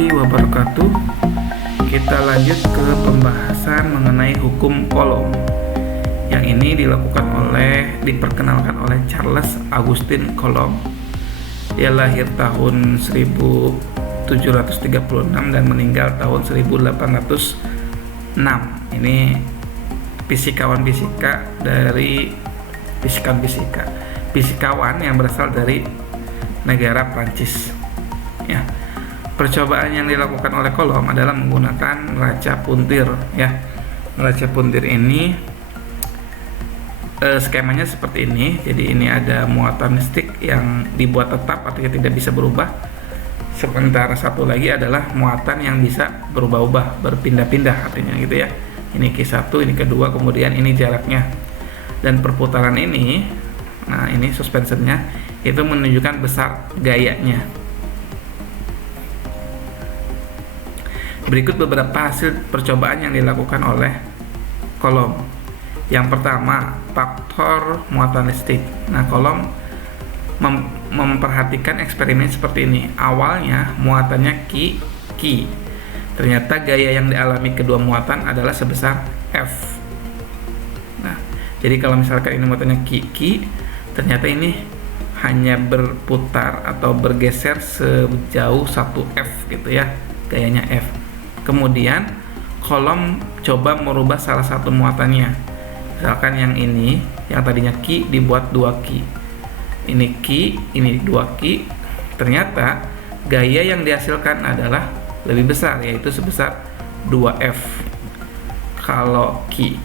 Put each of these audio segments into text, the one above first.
warahmatullahi wabarakatuh. Kita lanjut ke pembahasan mengenai hukum Coulomb. Yang ini diperkenalkan oleh Charles Augustin Coulomb. Dia lahir tahun 1736 dan meninggal tahun 1806. Ini fisikawan yang berasal dari negara Prancis. Ya. Percobaan yang dilakukan oleh Coulomb adalah menggunakan neraca puntir. Ya, neraca puntir ini skemanya seperti ini. Jadi ini ada muatan listrik yang dibuat tetap, artinya tidak bisa berubah. Sementara satu lagi adalah muatan yang bisa berubah-ubah, berpindah-pindah, artinya gitu ya. Ini Q1, ini kedua, kemudian ini jaraknya. Dan perputaran ini, nah ini suspensornya, itu menunjukkan besar gayanya. Berikut beberapa hasil percobaan yang dilakukan oleh Coulomb. Yang pertama, faktor muatan listrik. Nah, Coulomb memperhatikan eksperimen seperti ini. Awalnya muatannya Q. Ternyata gaya yang dialami kedua muatan adalah sebesar F. Nah, jadi kalau misalkan ini muatannya Q, ternyata ini hanya berputar atau bergeser sejauh 1F gitu ya, gayanya F. Kemudian Coulomb coba merubah salah satu muatannya. Misalkan yang ini, yang tadinya Q dibuat 2Q. Ini Q, ini 2Q. Ternyata gaya yang dihasilkan adalah lebih besar, yaitu sebesar 2F. Kalau Q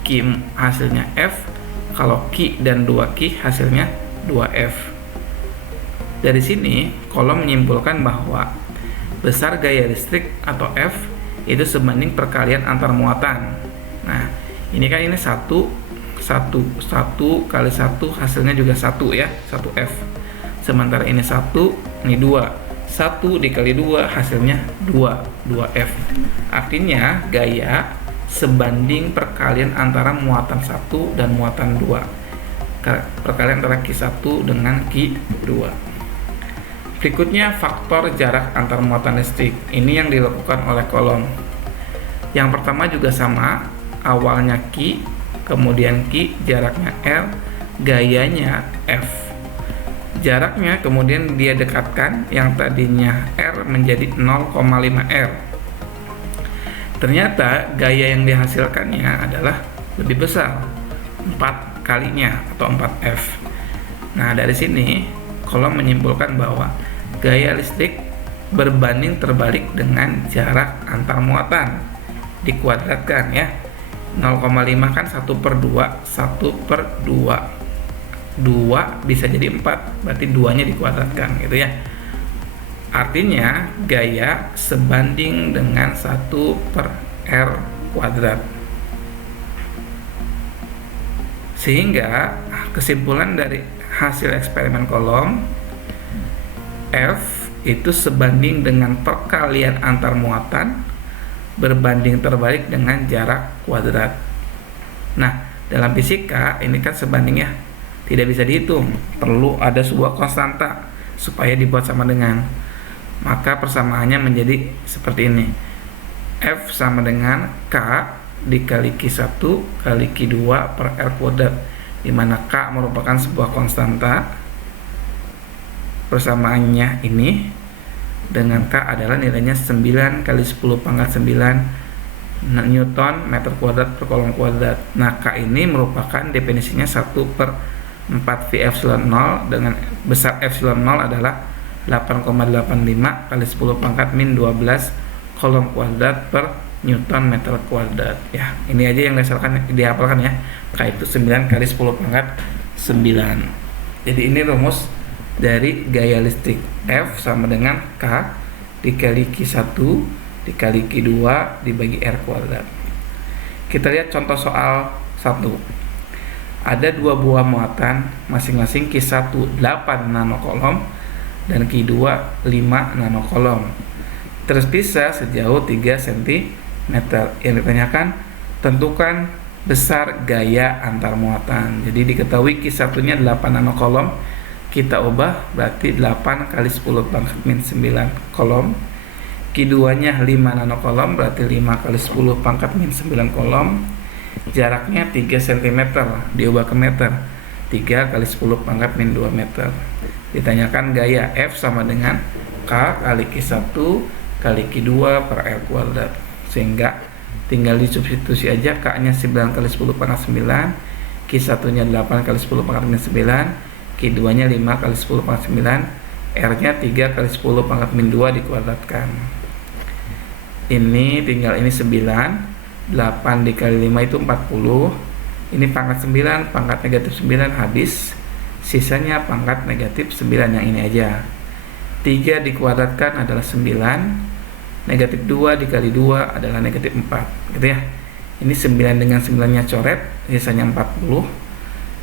hasilnya F, kalau Q dan 2Q hasilnya 2F. Dari sini Coulomb menyimpulkan bahwa besar gaya listrik atau F itu sebanding perkalian antar muatan. Nah, ini kan ini 1 kali 1 hasilnya juga 1 ya, 1F. Sementara ini 1, ini 2. 1 dikali 2 hasilnya 2F. Artinya gaya sebanding perkalian antara muatan 1 dan muatan 2. Perkalian antara Q1 dengan Q2. Berikutnya faktor jarak antar muatan listrik. Ini yang dilakukan oleh Coulomb. Yang pertama juga sama, awalnya Q, kemudian Q, jaraknya L, gayanya F. Jaraknya kemudian dia dekatkan, yang tadinya R menjadi 0,5 R. Ternyata gaya yang dihasilkannya adalah lebih besar, 4 kalinya atau 4F. Nah, dari sini Coulomb menyimpulkan bahwa gaya listrik berbanding terbalik dengan jarak antar muatan dikuadratkan ya. 0,5 kan 1/2, 1/2 2 bisa jadi 4, berarti 2 nya dikuadratkan gitu ya. Artinya gaya sebanding dengan 1/R kuadrat. Sehingga kesimpulan dari hasil eksperimen Coulomb, F itu sebanding dengan perkalian antar muatan berbanding terbalik dengan jarak kuadrat. Nah, dalam fisika ini kan sebanding ya, tidak bisa dihitung, perlu ada sebuah konstanta supaya dibuat sama dengan. Maka persamaannya menjadi seperti ini. F sama dengan K dikali Q1 kali Q2 per R kuadrat, di mana K merupakan sebuah konstanta. Persamaannya ini dengan K adalah nilainya 9 kali 10 pangkat 9 Newton meter kuadrat per kolom kuadrat. Nah, K ini merupakan definisinya 1/4 V epsilon 0, dengan besar epsilon 0 adalah 8,85 kali 10 pangkat min 12 kolom kuadrat per Newton meter kuadrat. Ya, ini aja yang dihafalkan ya. K itu 9 kali 10 pangkat 9. Jadi ini rumus dari gaya listrik. F sama dengan K dikali Q1 dikali Q2 dibagi R kuadrat. Kita lihat contoh soal 1. Ada dua buah muatan, masing-masing Q1 8 nanocoulomb dan Q2 5 nanocoulomb, terpisah sejauh 3 cm. Yang ditanyakan, tentukan besar gaya antar muatan. Jadi diketahui Q1 nya 8 nanocoulomb, kita ubah berarti 8 kali 10 pangkat min 9 coulomb. Q2 nya 5 nanokolom, berarti 5 kali 10 pangkat min 9 kolom. Jaraknya 3 cm, diubah ke meter, 3 kali 10 pangkat min 2 meter. Ditanyakan gaya F sama dengan K kali Q1 kali Q2 per R kuadrat. Sehingga tinggal disubstitusi aja, K nya 9 kali 10 pangkat 9, Q1 nya 8 kali 10 pangkat min 9, Q2 nya 5 kali 10 pangkat 9, R nya 3 kali 10 pangkat min 2 dikuadratkan. Ini tinggal ini 9, 8 dikali 5 itu 40. Ini pangkat 9, pangkat negatif 9 habis. Sisanya pangkat negatif 9 yang ini aja. 3 dikuadratkan adalah 9. Negatif 2 dikali 2 adalah negatif 4. Gitu ya. Ini 9 dengan 9-nya coret, sisanya 40.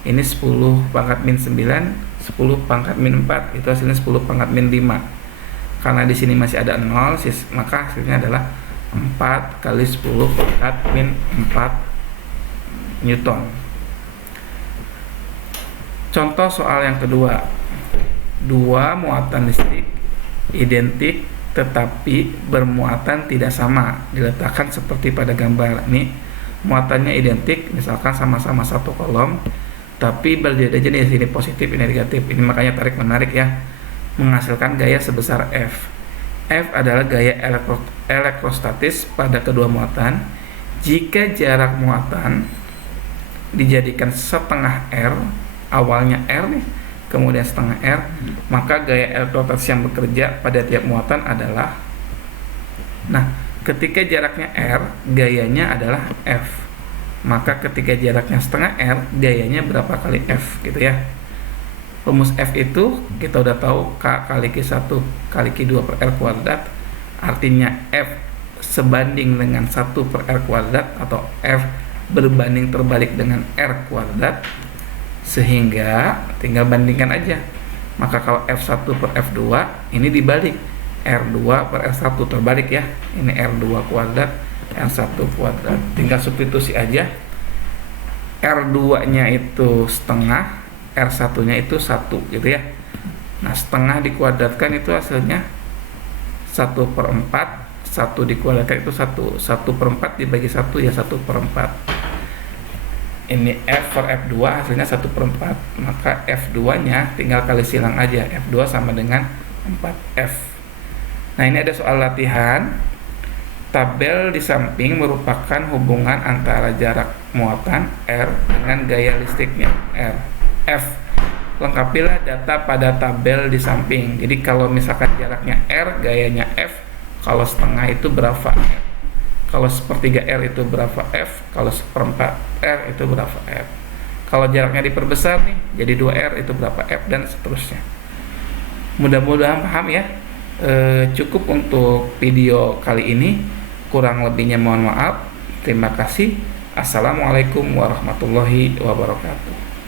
Ini 10 pangkat min 9, 10 pangkat min 4, itu hasilnya 10 pangkat min 5. Karena di sini masih ada 0, maka hasilnya adalah 4 kali 10 pangkat min 4 Newton. Contoh soal yang kedua. Dua muatan listrik identik tetapi bermuatan tidak sama. Diletakkan seperti pada gambar ini. Muatannya identik, misalkan sama-sama satu kolom, tapi berbeda jenis, ini positif, ini negatif. Ini makanya tarik menarik ya, menghasilkan gaya sebesar F. F adalah gaya elektrostatis pada kedua muatan. Jika jarak muatan dijadikan setengah R, awalnya R nih, kemudian setengah R, maka gaya elektrostatis yang bekerja pada tiap muatan adalah, nah, ketika jaraknya R, gayanya adalah F. Maka ketika jaraknya setengah R, gayanya berapa kali F, gitu ya. Rumus F itu kita udah tahu, K kali Q1 kali Q2 per R kuadrat. Artinya F sebanding dengan 1 per R kuadrat, atau F berbanding terbalik dengan R kuadrat. Sehingga tinggal bandingkan aja. Maka kalau F1 per F2, ini dibalik, R2 per R1 terbalik ya. Ini R2 kuadrat, R1 kuadrat. Tinggal substitusi aja. R2 nya itu setengah, R1 nya itu 1 gitu ya. Nah, setengah dikuadratkan itu hasilnya 1 per 4. 1 dikuadratkan itu 1. 1 per 4 dibagi 1 ya 1 per 4. Ini F per F2 hasilnya 1 per 4. Maka F2 nya tinggal kali silang aja. F2 sama dengan 4F. Nah, ini ada soal latihan. Tabel di samping merupakan hubungan antara jarak muatan R dengan gaya listriknya R. F. Lengkapilah data pada tabel di samping. Jadi kalau misalkan jaraknya R, gayanya F. Kalau setengah itu berapa F? Kalau sepertiga R itu berapa F? Kalau seperempat R itu berapa F? Kalau jaraknya diperbesar nih, jadi 2R itu berapa F, dan seterusnya. Mudah-mudahan paham ya. Cukup untuk video kali ini. Kurang lebihnya mohon maaf. Terima kasih. Assalamualaikum warahmatullahi wabarakatuh.